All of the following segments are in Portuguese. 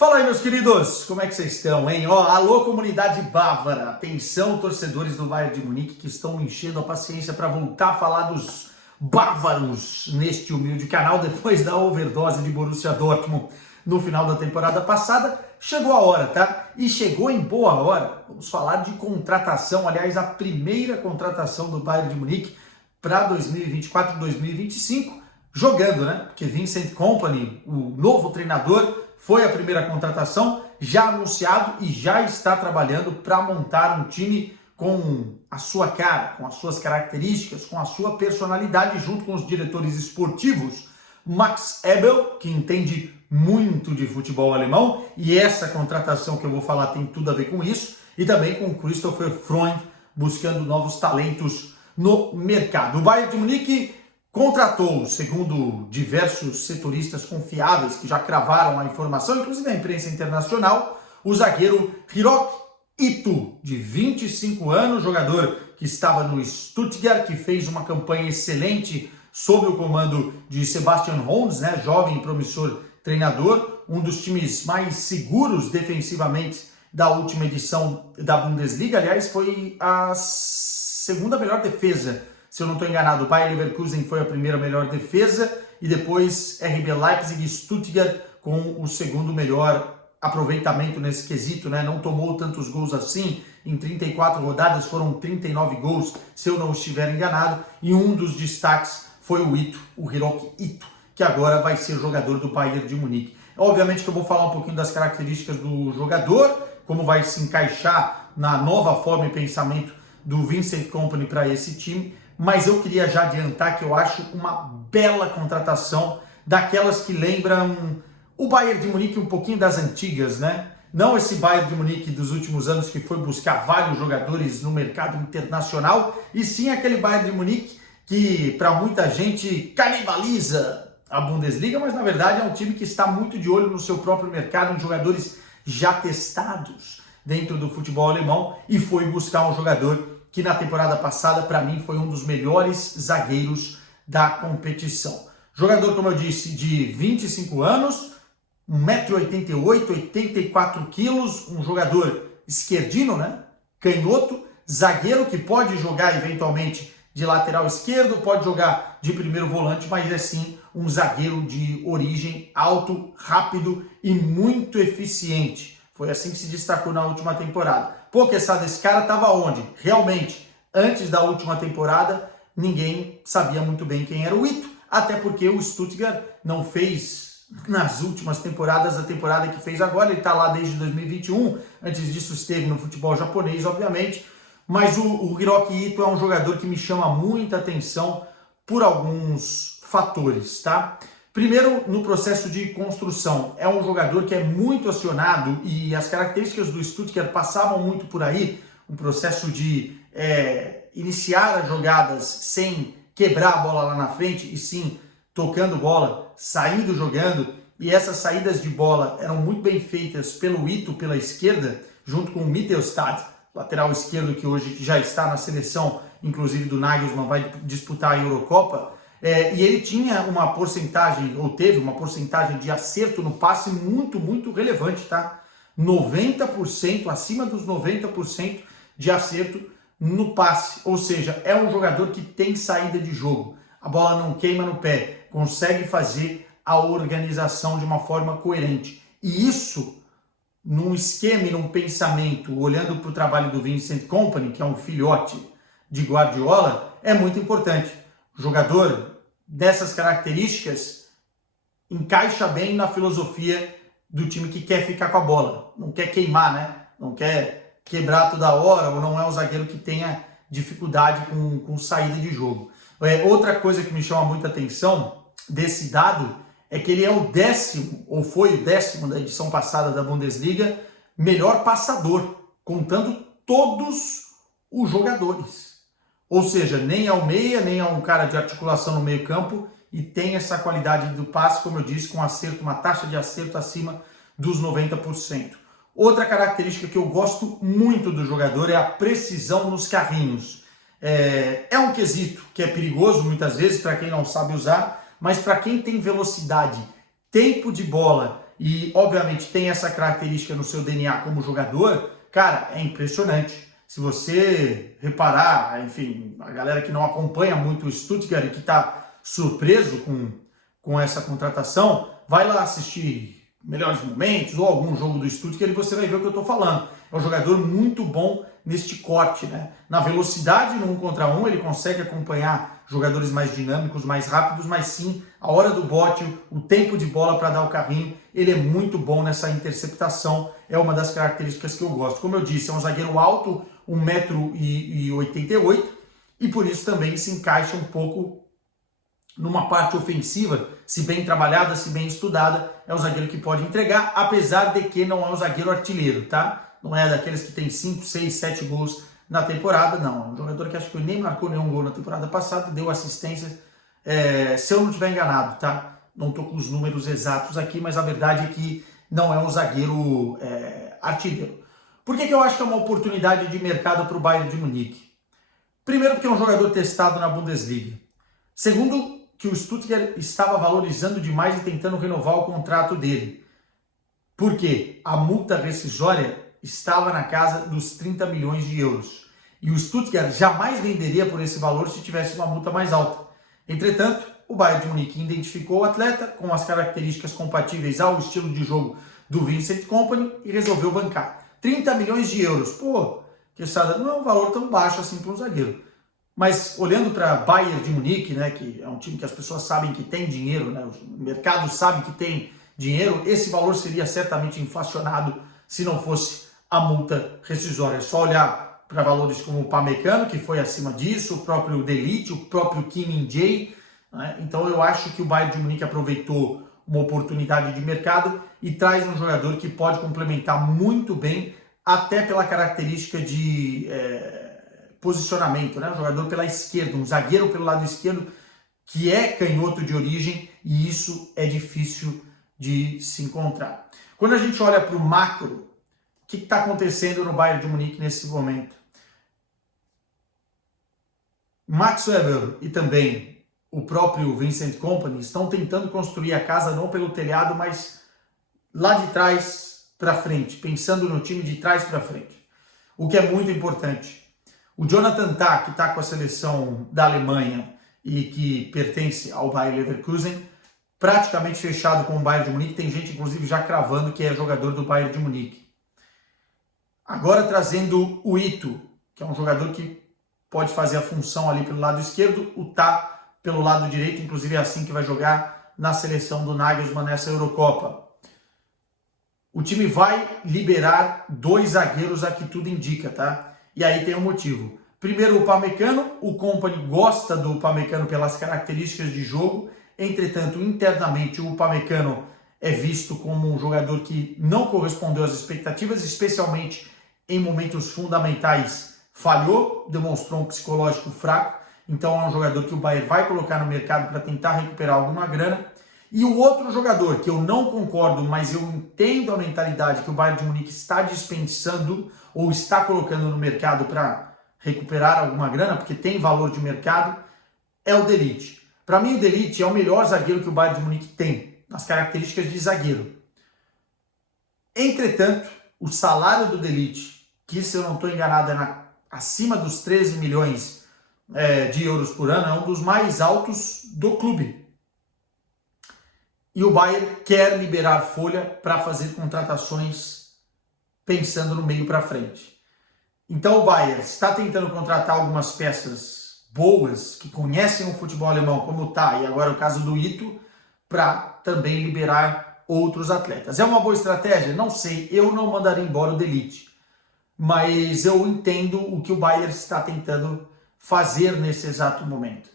Fala aí, meus queridos, como é que vocês estão, hein? Alô, comunidade bávara, atenção, torcedores do Bayern de Munique que estão enchendo a paciência para voltar a falar dos bávaros neste humilde canal depois da overdose de Borussia Dortmund no final da temporada passada. Chegou a hora, tá? E chegou em boa hora. Vamos falar de contratação, aliás, a primeira contratação do Bayern de Munique para 2024 e 2025, jogando, né? Porque Vincent Kompany, o novo treinador, foi a primeira contratação, já anunciado e já está trabalhando para montar um time com a sua cara, com as suas características, com a sua personalidade, junto com os diretores esportivos, Max Ebel, que entende muito de futebol alemão, e essa contratação que eu vou falar tem tudo a ver com isso, e também com Christopher Freund, buscando novos talentos no mercado. O Bayern de Munique contratou, segundo diversos setoristas confiáveis que já cravaram a informação, inclusive a imprensa internacional, o zagueiro Hiroki Ito, de 25 anos, jogador que estava no Stuttgart, que fez uma campanha excelente sob o comando de Sebastian Hoeneß, né, jovem e promissor treinador, um dos times mais seguros defensivamente da última edição da Bundesliga. Aliás, foi a segunda melhor defesa, se eu não estou enganado. O Bayer Leverkusen foi a primeira melhor defesa e depois RB Leipzig e Stuttgart com o segundo melhor aproveitamento nesse quesito, né? Não tomou tantos gols assim, em 34 rodadas foram 39 gols, se eu não estiver enganado, e um dos destaques foi o Ito, o Hiroki Ito, que agora vai ser jogador do Bayern de Munique. Obviamente que eu vou falar um pouquinho das características do jogador, como vai se encaixar na nova forma e pensamento do Vincent Kompany para esse time, mas eu queria já adiantar que eu acho uma bela contratação, daquelas que lembram o Bayern de Munique um pouquinho das antigas, né? Não esse Bayern de Munique dos últimos anos que foi buscar vários jogadores no mercado internacional, e sim aquele Bayern de Munique que para muita gente canibaliza a Bundesliga, mas na verdade é um time que está muito de olho no seu próprio mercado, em jogadores já testados dentro do futebol alemão, e foi buscar um jogador que na temporada passada, para mim, foi um dos melhores zagueiros da competição. Jogador, como eu disse, de 25 anos, 1,88 m, 84 quilos, um jogador esquerdino, né? Canhoto, zagueiro que pode jogar eventualmente de lateral esquerdo, pode jogar de primeiro volante, mas é sim um zagueiro de origem alto, rápido e muito eficiente. Foi assim que se destacou na última temporada. Pô, que esse cara estava onde? Realmente, antes da última temporada, ninguém sabia muito bem quem era o Ito, até porque o Stuttgart não fez nas últimas temporadas a temporada que fez agora. Ele está lá desde 2021, antes disso esteve no futebol japonês, obviamente, mas o Hiroki Ito é um jogador que me chama muita atenção por alguns fatores, tá? Primeiro, no processo de construção, é um jogador que é muito acionado, e as características do Stuttgart passavam muito por aí, um processo de iniciar as jogadas sem quebrar a bola lá na frente, e sim tocando bola, saindo jogando, e essas saídas de bola eram muito bem feitas pelo Ito pela esquerda, junto com o Mittelstadt, lateral esquerdo que hoje já está na seleção, inclusive do Nagelsmann, vai disputar a Eurocopa. E ele tinha uma porcentagem, ou teve uma porcentagem de acerto no passe muito relevante, tá? 90%, acima dos 90% de acerto no passe. Ou seja, é um jogador que tem saída de jogo. A bola não queima no pé, consegue fazer a organização de uma forma coerente. E isso, num esquema e num pensamento, olhando para o trabalho do Vincent Kompany, que é um filhote de Guardiola, é muito importante. O jogador dessas características encaixa bem na filosofia do time que quer ficar com a bola, não quer queimar, né? Não quer quebrar toda hora, ou não é um zagueiro que tenha dificuldade com saída de jogo. Outra coisa que me chama muita atenção desse dado é que ele é o 10º, ou foi o 10º da edição passada da Bundesliga, melhor passador, contando todos os jogadores. Ou seja, nem é um meia, nem é um cara de articulação no meio campo, e tem essa qualidade do passe, como eu disse, com acerto, uma taxa de acerto acima dos 90%. Outra característica que eu gosto muito do jogador é a precisão nos carrinhos. É um quesito que é perigoso muitas vezes para quem não sabe usar, mas para quem tem velocidade, tempo de bola e obviamente tem essa característica no seu DNA como jogador, cara, é impressionante. Se você reparar, enfim, a galera que não acompanha muito o Stuttgart e que está surpreso com essa contratação, vai lá assistir melhores momentos ou algum jogo do Stuttgart e você vai ver o que eu estou falando. É um jogador muito bom neste corte, né? Na velocidade no 1 contra 1 ele consegue acompanhar jogadores mais dinâmicos, mais rápidos, mas sim, a hora do bote, o tempo de bola para dar o carrinho, ele é muito bom nessa interceptação, é uma das características que eu gosto. Como eu disse, é um zagueiro alto, 1,88 m, e por isso também se encaixa um pouco numa parte ofensiva, se bem trabalhada, se bem estudada, é um zagueiro que pode entregar, apesar de que não é um zagueiro artilheiro, tá? Não é daqueles que tem 5, 6, 7 gols na temporada, não. É um jogador que acho que nem marcou nenhum gol na temporada passada, deu assistência, se eu não estiver enganado, tá? Não estou com os números exatos aqui, mas a verdade é que não é um zagueiro artilheiro. Por que eu acho que é uma oportunidade de mercado para o Bayern de Munique? Primeiro, porque é um jogador testado na Bundesliga. Segundo, que o Stuttgart estava valorizando demais e tentando renovar o contrato dele. Por quê? A multa rescisória estava na casa dos 30 milhões de euros. E o Stuttgart jamais venderia por esse valor se tivesse uma multa mais alta. Entretanto, o Bayern de Munique identificou o atleta com as características compatíveis ao estilo de jogo do Vincent Kompany e resolveu bancar. 30 milhões de euros. Pô, que não é um valor tão baixo assim para um zagueiro. Mas olhando para Bayern de Munique, né, que é um time que as pessoas sabem que tem dinheiro, né, o mercado sabe que tem dinheiro, esse valor seria certamente inflacionado se não fosse a multa rescisória. É só olhar para valores como o Pamecano, que foi acima disso, o próprio De Ligt, o próprio Kim Min-jae, né? Então eu acho que o Bayern de Munique aproveitou uma oportunidade de mercado e traz um jogador que pode complementar muito bem, até pela característica de posicionamento, né? Um jogador pela esquerda, um zagueiro pelo lado esquerdo, que é canhoto de origem, e isso é difícil de se encontrar. Quando a gente olha para o macro, o que está acontecendo no Bayern de Munique nesse momento? Max Weber e também o próprio Vincent Kompany estão tentando construir a casa não pelo telhado, mas lá de trás para frente, pensando no time de trás para frente. O que é muito importante. O Jonathan Tah, que está com a seleção da Alemanha e que pertence ao Bayer Leverkusen, praticamente fechado com o Bayern de Munique, tem gente inclusive já cravando que é jogador do Bayern de Munique. Agora trazendo o Ito, que é um jogador que pode fazer a função ali pelo lado esquerdo, o Tah pelo lado direito, inclusive é assim que vai jogar na seleção do Nagelsmann nessa Eurocopa. O time vai liberar 2 zagueiros, a que tudo indica, tá? E aí tem um motivo. Primeiro, o Pamecano, o Kompany gosta do Pamecano pelas características de jogo, entretanto, internamente o Pamecano é visto como um jogador que não correspondeu às expectativas, especialmente em momentos fundamentais. Falhou, demonstrou um psicológico fraco, então é um jogador que o Bayern vai colocar no mercado para tentar recuperar alguma grana. E o outro jogador, que eu não concordo, mas eu entendo a mentalidade que o Bayern de Munique está dispensando ou está colocando no mercado para recuperar alguma grana, porque tem valor de mercado, é o De Ligt. Para mim, o De Ligt é o melhor zagueiro que o Bayern de Munique tem, nas características de zagueiro. Entretanto, o salário do De Ligt, que se eu não estou enganado é acima dos 13 milhões de euros por ano, é um dos mais altos do clube. E o Bayern quer liberar folha para fazer contratações pensando no meio para frente. Então o Bayern está tentando contratar algumas peças boas, que conhecem o futebol alemão, como o Tah, e agora o caso do Ito, para também liberar outros atletas. É uma boa estratégia? Não sei, eu não mandaria embora o De Ligt, mas eu entendo o que o Bayern está tentando fazer nesse exato momento.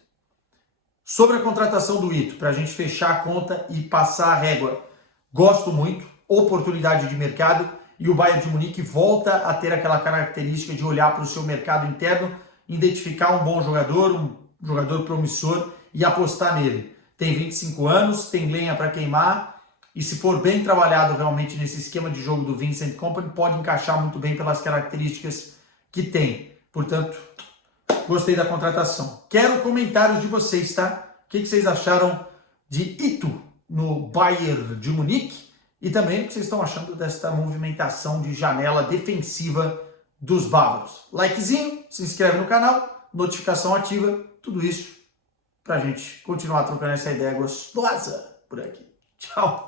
Sobre a contratação do Ito, para a gente fechar a conta e passar a régua, gosto muito, oportunidade de mercado, e o Bayern de Munique volta a ter aquela característica de olhar para o seu mercado interno, identificar um bom jogador, um jogador promissor e apostar nele. Tem 25 anos, tem lenha para queimar, e se for bem trabalhado realmente nesse esquema de jogo do Vincent Kompany, pode encaixar muito bem pelas características que tem. Portanto, gostei da contratação. Quero comentários de vocês, tá? O que vocês acharam de Ito no Bayern de Munique? E também o que vocês estão achando desta movimentação de janela defensiva dos bávaros. Likezinho, se inscreve no canal, notificação ativa, tudo isso pra gente continuar trocando essa ideia gostosa por aqui. Tchau!